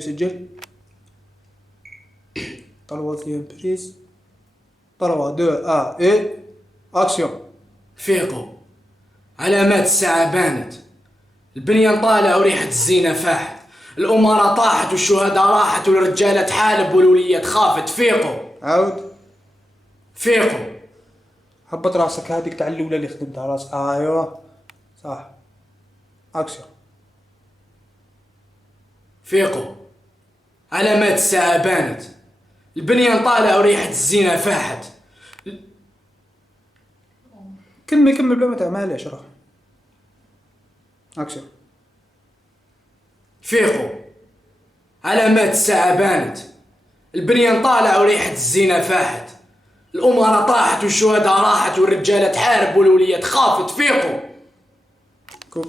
سجل. 3 بريز. 3 2 1 et اكسيون. فيقوا، علامات الساعة بانت، البنيان طالع وريحة الزينة فاحت، الأمراء طاحت والشهداء راحت والرجالة تحالب والولية خافت. فيقوا عاود. فيقوا. هبط راسك، هذيك تاع الاولى اللي خدمتها راسك. ايوا صح. اكسيون. فيقوا، علامات الساعة بانت، البنيان طالع وريحة الزينة فاحت. كمل بلا ما تعمل اشرح. اكسيون. فيقوا، علامات الساعة بانت، البنيان طالع وريحة الزينة فاحت، الأمراء طاحت والشهداء راحت والرجالة تحارب والولية خافت. فيقوا كوب.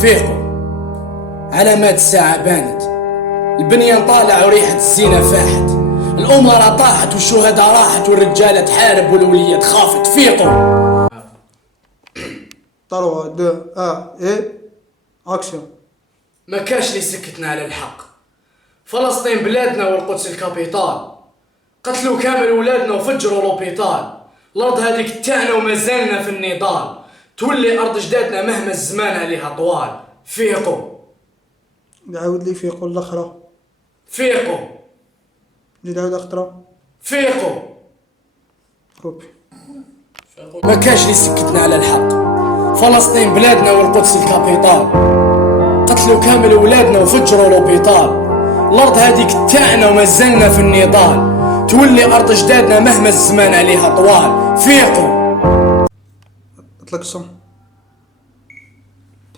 فيقوا، علامات الساعة بانت، البنيان طالع وريحة الزينة فاحت، الأمراء طاحت والشهداء راحت والرجالة تحارب والولية خافت. فيقوا. 3 2 1 et اكسيون. ما كاش اللي سكتنا على الحق، فلسطين بلادنا والقدس الكابيتال، قتلوا كامل ولادنا وفجروا لوبيتال، الأرض هذيك تاعنا وما زالنا في النضال، تولي أرض جدادنا مهما الزمان عليها طوال. فيقوا عاود لي فيقوا الاخرى. فيقوا زيد عاود اخرى. فيقوا. كوبي. ما كاش اللي سكتنا على الحق، فلسطين بلادنا والقدس الكابيتال، قتلوا كامل ولادنا وفجروا لوبيتال، الأرض هذيك تاعنا وما زالنا في النضال، تولي أرض جدادنا مهما الزمان عليها طوال. فيقوا. اطلق الصم.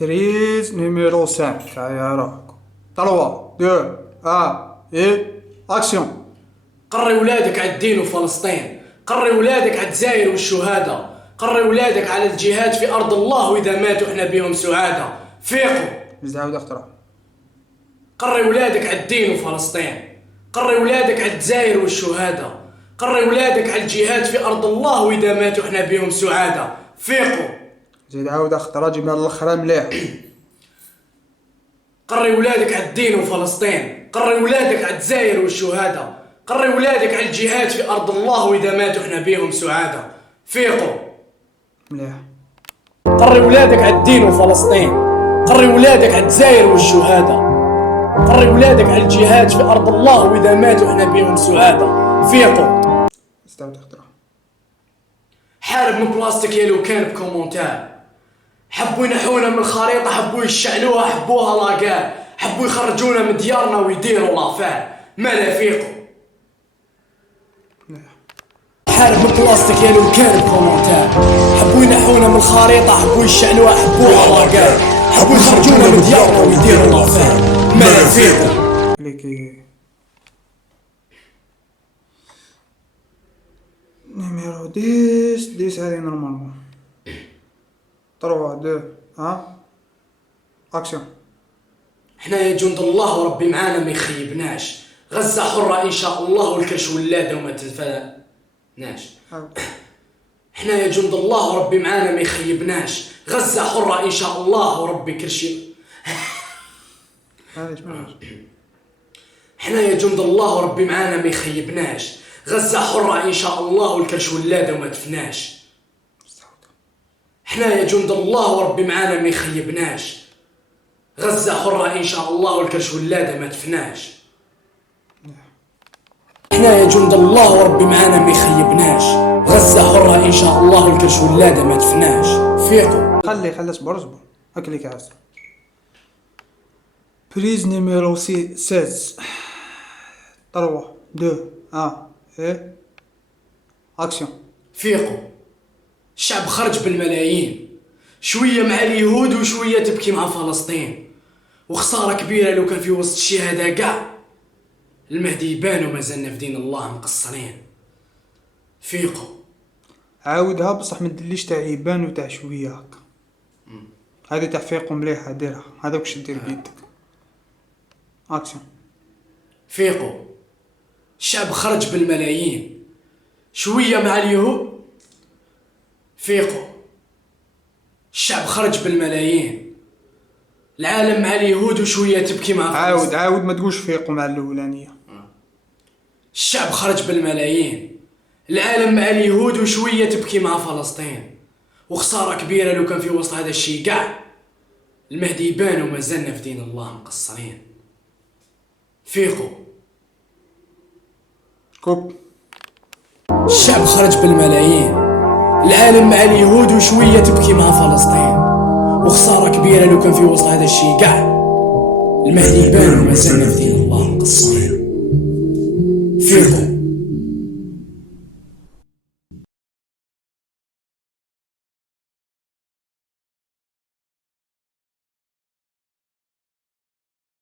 بريز نيميرو 5 عيارك. 3 2 1 et اكسيون. قري ولادك على الدين وفلسطين، قري ولادك على الجزائر والشهادة، قري ولادك على الجهاد في أرض الله، وإذا ماتوا إحنا بهم سعادة. فيقوا. زيد عاود اخترع. قري ولادك على الدين وفلسطين، قري ولادك على الجزائر والشهادة، قري ولادك على الجهاد في أرض الله، وإذا ماتوا إحنا بهم سعادة. فيقوا. زيد عاود اخترع، جبنا الاخرى مليح. قري ولادك على الدين وفلسطين، قري ولادك على الجزائر والشهادة، قري ولادك على الجهاد في أرض الله، وإذا ماتوا إحنا بهم سعادة. فيقوا. مليح. قري ولادك على الدين وفلسطين، قري ولادك على الجزائر والشهادة، قري ولادك على الجهاد في أرض الله، وإذا ماتوا إحنا بهم سعادة. فيقوا. استعود اخترع. حارب من بلاستيك يا لو كان بكومونتار، حبوا ينحونا من الخريطة، حبوا يشعلوها، حبوها لاقال، حبوا يخرجونا من ديارنا ويديروا لافال. ماذا فيقوا؟ حارب من بلاستيك يا لو كان بكومونتار، حبوا ينحونا من الخريطة، حبوا يشعلوها، حبوها لاقال، حبوا يخرجونا من ديارنا ويديروا لافال. ماذا فيقوا؟ كليكي. نيميرو 10 هذه نورمالمون. 3 2 1 اكسيون. احنا يا جند الله وربي معانا ما يخيبناش، غزة حرة ان شاء الله والكرش ولادة وما تنفناش. احنا يا جند الله وربي معانا ما يخيبناش، غزة حرة ان شاء الله وربي كرشي. احنا يا جند الله وربي معانا ما يخيبناش، غزة حرة ان شاء الله والكرش ولادة وما تفناش. احنا يا جند الله وربي معانا ما يخيبناش، غزة حرة إن شاء الله والكرش ولادة ما تفناش. احنا يا جند الله وربي معانا ما يخيبناش، غزة حرة إن شاء الله والكرش ولادة ما تفناش. فيقوا. خلي اصبر هكليك عاز. بريز نيميرو 16. 3 2 1 et اكسيون. فيقوا، الشعب خرج بالملايين، شوية مع اليهود وشوية تبكي مع فلسطين، وخسارة كبيرة لو كان في وسط الشهادة قاع، المهدي يبان وما زلنا في دين الله مقصرين. فيقوا. عاودها بصح ما ديرليش تاع يبان وتاع شويه هكا. هذه تاع فيقوا مليحه ديرها، هذاك واش دير بيدك. اكسيون. فيقوا، الشعب خرج بالملايين، شوية مع اليهود. فيقوا، الشعب خرج بالملايين، العالم مع اليهود وشوية تبكي مع فلسطين. عاود ما تقولش فيقوا مع الأولانية. الشعب خرج بالملايين. العالم مع اليهود وشوية تبكي مع فلسطين. وخسارة كبيرة لو كان في وسط هذا الشي قاع المهدي يبان وما زلنا في دين الله مقصرين. فيقوا. كوب. الشعب خرج بالملايين. العالم مع اليهود وشوية تبكي مع فلسطين. وخسارة كبيرة لو كان في وسط هذا الشي قاع المهدي يبان وما زلنا في دين الله مقصرين.